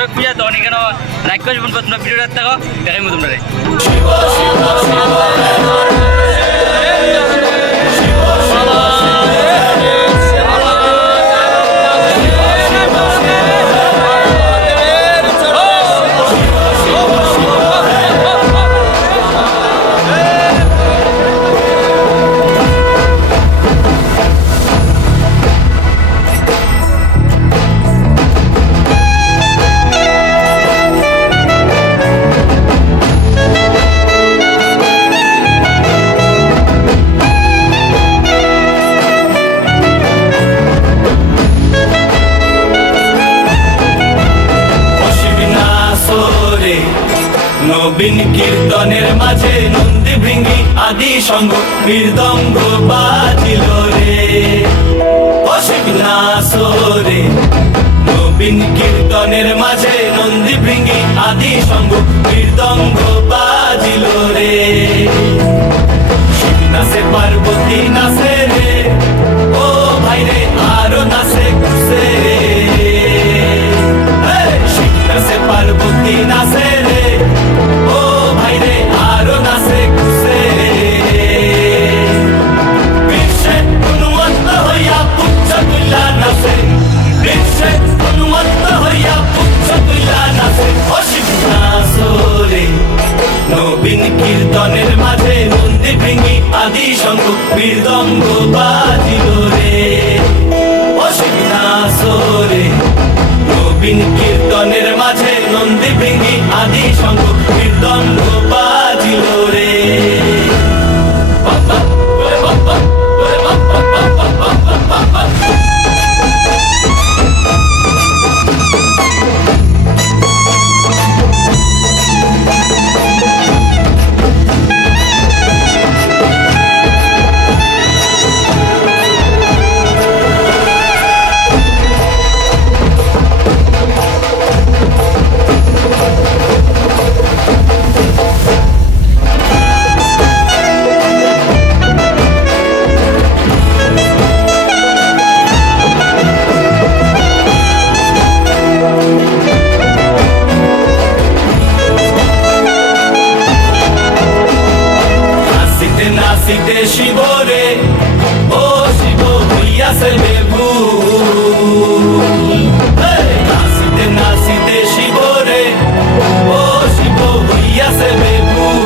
সড়ক পূজা তখন এখানে রাগ করে জীবন তোমরা ভিডিওটা থাকো দেখাই তোমরা নবীন কীর্তনের মাঝে নন্দী ভৃঙ্গি আদি সঙ্গ মৃদঙ্গ বাজিল রে অশিবনাসরে নবীন কীর্তনের মাঝে নন্দী ভৃঙ্গি আদি সঙ্গ মৃদঙ্গ বাজিল রে শিব নাচে পার্বতী নাচে রে ও ভাই রে আরো নাচে খুশে রে শিব নাচে পার্বতী নাচে রে ও ভাই রে আরো নাচে খুশে বিশ্বে অনুমত্ত হইয়া পুচ্ছ তুল্লা নাচে বিশ্বে অনুমত্ত হইয়া পুচ্ছ তুল্লা নাচে অশিব নাচরে নবীন কীর্তনের মাঝে নন্দী ভৃঙ্গি আদি সঙ্গ মৃদঙ্গ বাজিল রে অশিব নাচরে নবীন কীর্তনের মাঝে নন্দী ভৃঙ্গি আদি সঙ্গ মৃদঙ্গ বাজিল রে নাচিতে শিব রে ও শিব হইয়াছে বেভুল নাচিতে নাচিতে শিব রে ও শিব হইয়াছে বেভুল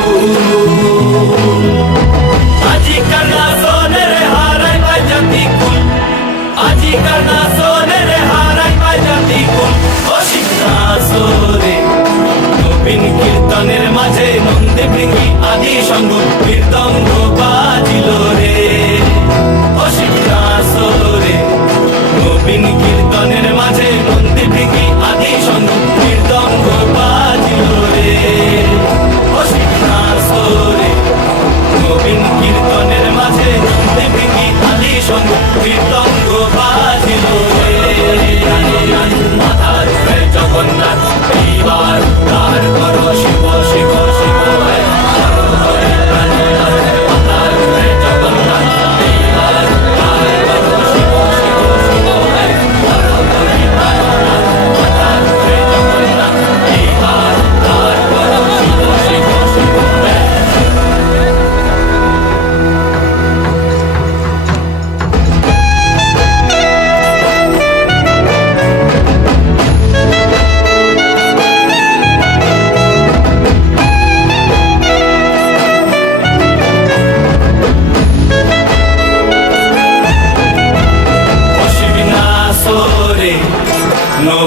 আজিকার নাচনের হারাই পাই জাতি কুল আজিকার নাচনের হারাই পাই জাতি কুল ও শিব নাচরে নবীন কীর্তনের মাঝে নন্দী ভৃঙ্গি আদি সঙ্গ মৃদঙ্গ বাজিল রে অশিব নাচরে নবীন কীর্তনের মাঝে নন্দী ভৃঙ্গি আদি সঙ্গ মৃদঙ্গ বাজিল রে অশিব নাচরে নবীন কীর্তনের মাঝে নন্দী ভৃঙ্গি আদি সঙ্গ মৃদঙ্গ বাজিল রে মাথার উপরে জগন্নাথ এইবার তার করো শিব শিব শিব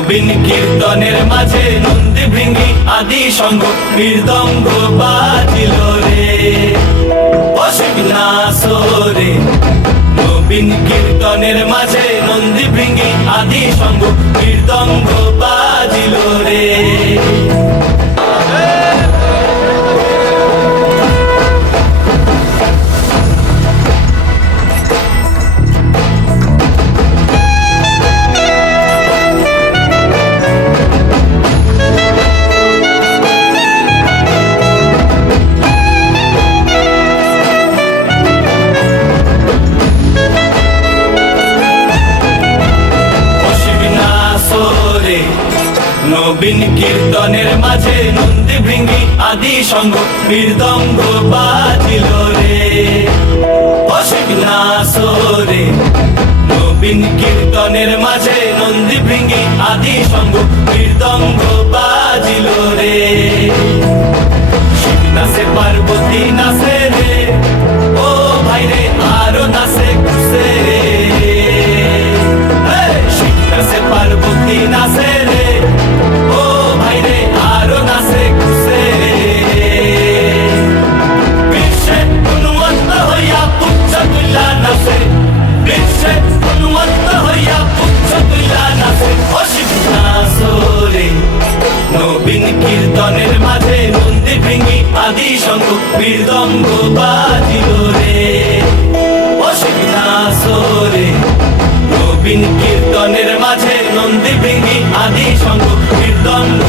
নবীন কীর্তনের মাঝে নন্দী ভৃঙ্গি আদি সঙ্গ মৃদঙ্গ বাজিল রে অশিব নাচরে নবীন কীর্তনের মাঝে নন্দী ভৃঙ্গি আদি সঙ্গ মৃদঙ্গ বাজিল রে নবীন কীর্তনের মাঝে নন্দী ভৃঙ্গি আদি সঙ্গ মৃদঙ্গ বাজিল রে অসীম নাসরে নবীন কীর্তনের মাঝে নন্দী ভৃঙ্গি আদি সঙ্গ মৃদঙ্গ বাজিল রে শিব নাচে পার্বতী নাচে রে ও ভাই রে আরো নাচে খুশে রে শিব নাচে পার্বতী নাচে রে ও ভাই রে আরো নাচে খুশে রে বিশ্বে গুণবন্ত হইয়া পুচ্ছ তুল্লা নাচে বিশ্বে গুণবন্ত হইয়া পুচ্ছ তুল্লা নাচে অসীম নাচরে নবীন কীর্তনের মাঝে নন্দী ভৃঙ্গি আদি শঙ্খ মৃদঙ্গ বাজিল রে অসীম নাচরে নবীন কীর্তনের মাঝে নন্দী ভৃঙ্গি আদি শঙ্খ মৃদঙ্গ